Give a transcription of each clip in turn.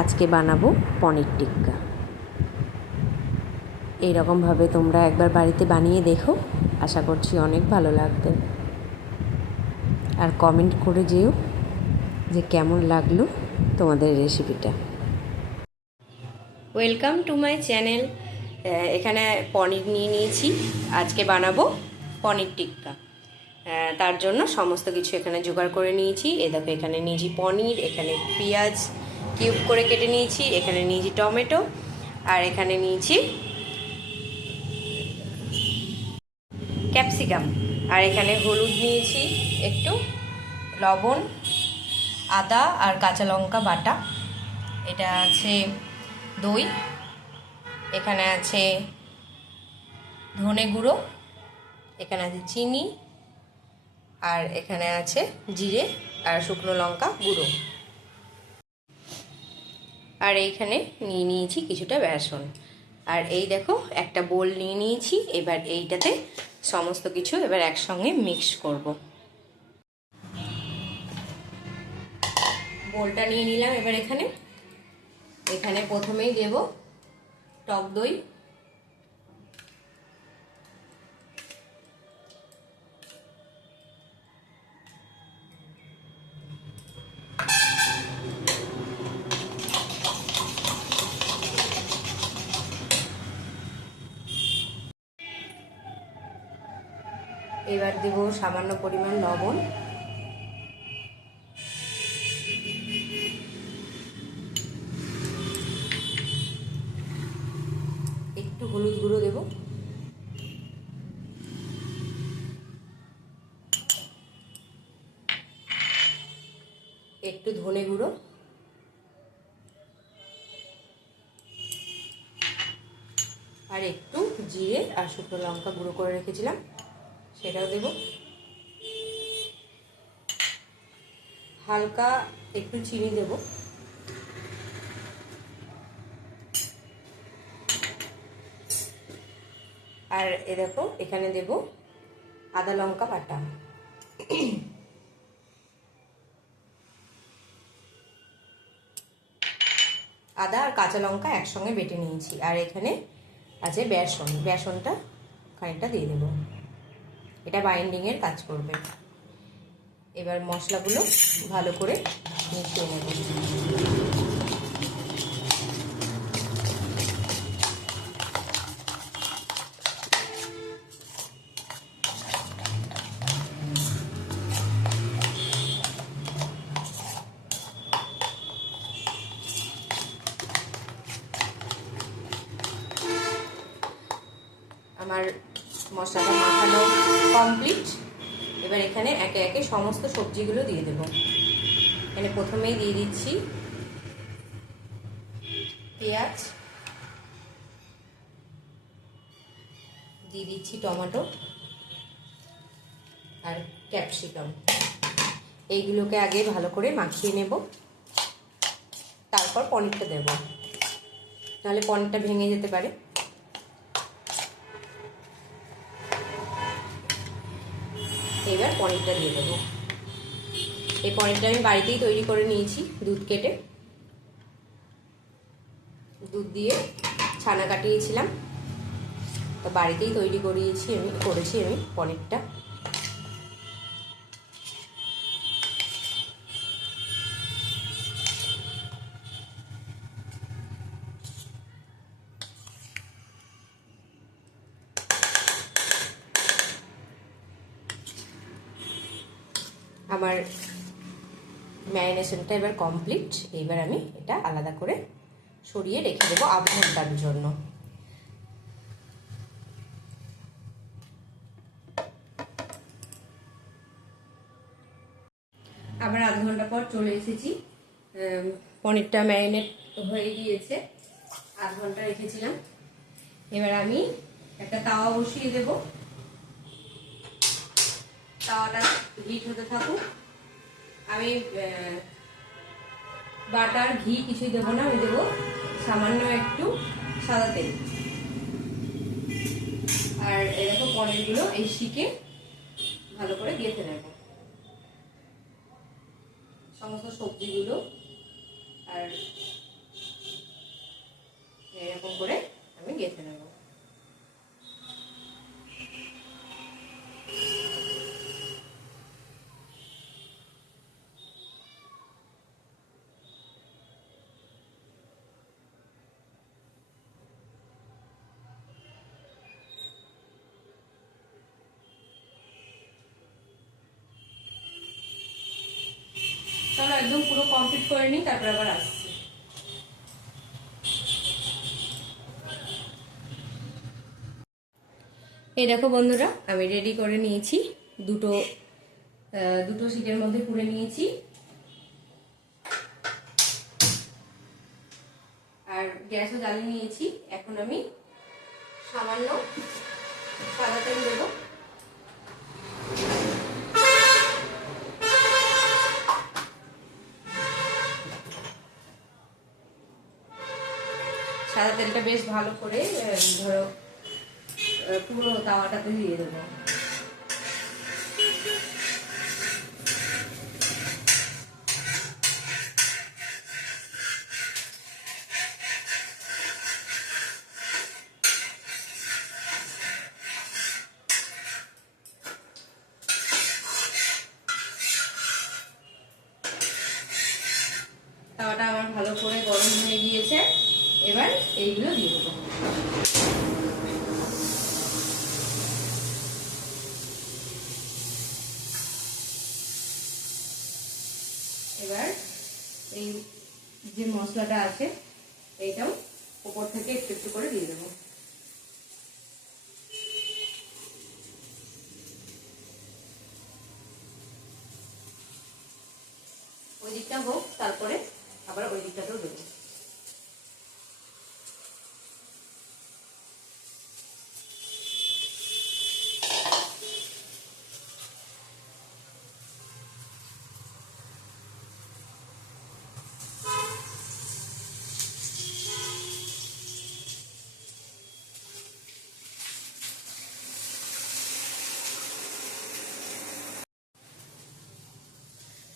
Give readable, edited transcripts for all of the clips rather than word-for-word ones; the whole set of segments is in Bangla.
আজকে বানাবো পনির টিক্কা। এইরকমভাবে তোমরা একবার বাড়িতে বানিয়ে দেখো, আশা করছি অনেক ভালো লাগবে। আর কমেন্ট করে যেও যে কেমন লাগলো তোমাদের রেসিপিটা। Welcome to my channel. এখানে পনির নিয়ে নিয়েছি, আজকে বানাবো পনির টিক্কা। তার জন্য সমস্ত কিছু এখানে জোগাড় করে নিয়েছি। দেখো, এখানে নিয়েছি পনির, এখানে পেঁয়াজ কিউব করে কেটে নিয়েছি, এখানে নিয়েছি টমেটো, আর এখানে নিয়েছি ক্যাপসিকাম, আর এখানে হলুদ নিয়েছি একটু, লবণ, আদা আর কাঁচা লঙ্কা বাটা, এটা আছে দই, এখানে আছে ধনে গুঁড়ো, এখানে আছে চিনি, আর এখানে আছে জিরে আর শুকনো লঙ্কা গুঁড়ো, আর এইখানে নিয়ে নিয়েছি কিছুটা বেসন। আর এই দেখো, একটা বোল নিয়ে নিয়েছি। এবার এইটাতে সমস্ত কিছু এবার একসঙ্গে মিক্স করব। বোলটা নিয়ে নিলাম। এবার এখানে প্রথমেই দেব টক দই, এবার দেব সামান্য পরিমাণ লবণ, একটু হলুদ গুঁড়ো দেব, একটু ধনে গুঁড়ো, আর একটু জিরে আর শুকনো লঙ্কা গুঁড়ো করে রেখেছিলাম সেটাও দেব, হালকা একটু চিনি দেব, আর দেখো এখানে দেব আদা লঙ্কা বাটা, আদা আর কাঁচা লঙ্কা একসঙ্গে বেটে নিয়েছি, আর এখানে আছে বেসনটা খানিকটা দিয়ে দেব, এটা বাইন্ডিংয়ের কাজ করবে। এবার মশলাগুলো ভালো করে মিশিয়ে নেব। আমার মশলাটা মাখানো কমপ্লিট। এবার এখানে একে একে সমস্ত সবজিগুলো দিয়ে দেব। এখানে প্রথমেই দিয়ে দিচ্ছি পেঁয়াজ, দিয়ে দিচ্ছি টমেটো আর ক্যাপসিকাম। এইগুলোকে আগে ভালো করে মাখিয়ে নেব, তারপর পনিরটা দেব, নাহলে পনিরটা ভেঙে যেতে পারে। এবার পনিরটা দিয়ে দেবো। এই পনিরটা আমি বাড়িতেই তৈরি করে নিয়েছি, দুধ কেটে, দুধ দিয়ে ছানা কাটিয়েছিলাম, তো বাড়িতেই তৈরি করেছি আমি পনিরটা। আমার ম্যারিনেশনটা এবার কমপ্লিট। এবার আমি এটা আলাদা করে সরিয়ে রেখে দেবো আধ ঘন্টার জন্য। আবার আধ ঘন্টা পর চলে এসেছি, পনিরটা ম্যারিনেট হয়ে গিয়েছে, আধ ঘন্টা রেখেছিলাম। এবার আমি একটা তাওয়া বসিয়ে দেব, তাওয়াটা হিট হতে থাকুক। আমি বাটার ঘি কিছুই দেবো না, আমি দেবো সামান্য একটু সাদা তেল। আর এরকম পনিরগুলো এই শিকে ভালো করে গেঁথে নেব, সমস্ত সবজিগুলো আর এরকম করে আমি গেঁথে নেব। চলো একদম পুরো কমপ্লিট করে নিই, তারপর আবার আসছি। এই দেখো বন্ধুরা, আমি রেডি করে নিয়েছি, দুটো শিটের মধ্যে পুরে নিয়েছি। আর গ্যাসও জ্বালিয়ে নিয়েছি। এখন আমি সামান্য সাদা তেল দেবো। সাদা তেলটা বেশ ভালো করে ধরো পুরো তাওয়াটাতে দিয়ে দেবো। তাওয়াটা আমার ভালো করে গরম হয়ে গিয়েছে, এবার এইগুলো দিয়ে দেবো। এবার এই যে মশলাটা আছে এইটাও উপর থেকে একটু একটু করে দিয়ে দেবো। ওই দিকটা হোক, তারপরে আবার ওই দিকটাতেও দেবো।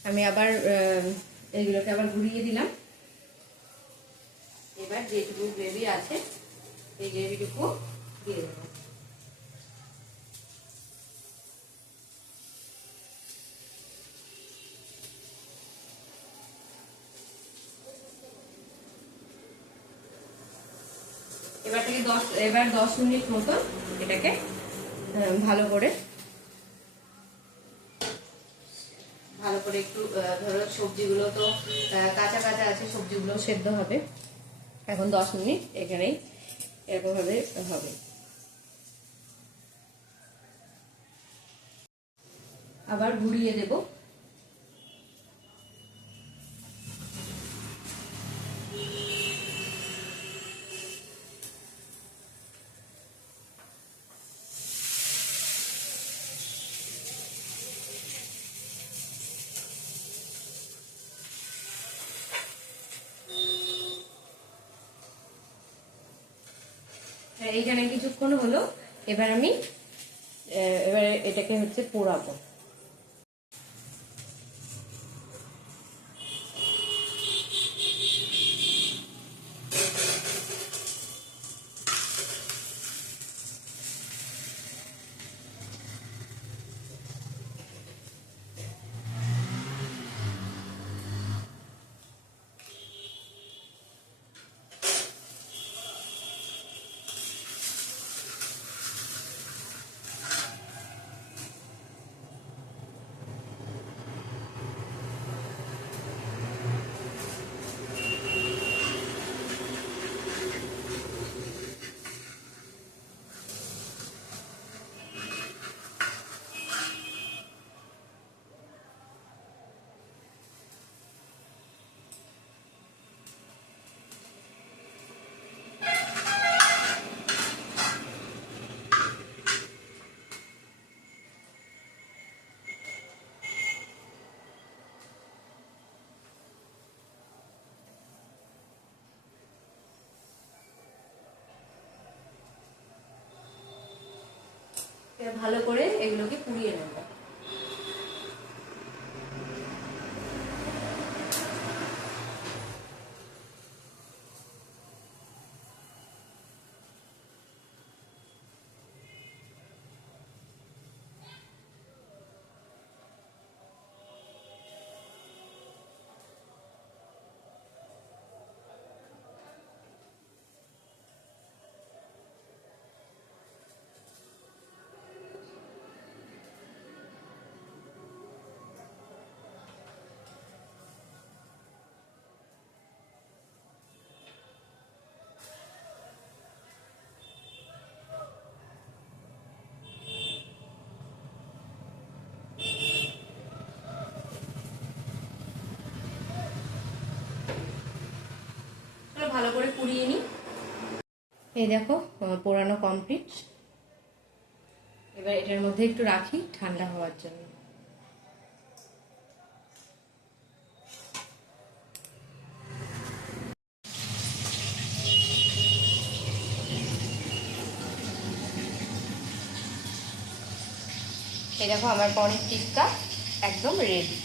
আমি আবার এইগুলোকে আবার ঘুরিয়ে দিলাম। এবার যেটুকু গ্রেভি আছে এই গ্রেভিটুকু দিয়ে দেবো। এবার 10 মিনিট মতো এটাকে ভালো করে একটু ধরো সবজিগুলো তো কাঁচা কাঁচা আছে, সবজিগুলো সেদ্ধ হবে। এখন 10 মিনিট এখানেই এরকম ভাবে হবে। আবার ঘুরিয়ে দেব। এইখানে কিছুক্ষণ হলো, এবার আমি এটাকে হচ্ছে পোড়াবো। ভালো করে এগুলোকে পুড়িয়ে নেব। ভালো করে পুড়িয়ে নিই। এই দেখো পোড়ানো কমপ্লিট। এবার এটার মধ্যে একটু রাখি ঠান্ডা হওয়ার জন্য। এই দেখো আমার পনির টিক্কা একদম রেডি।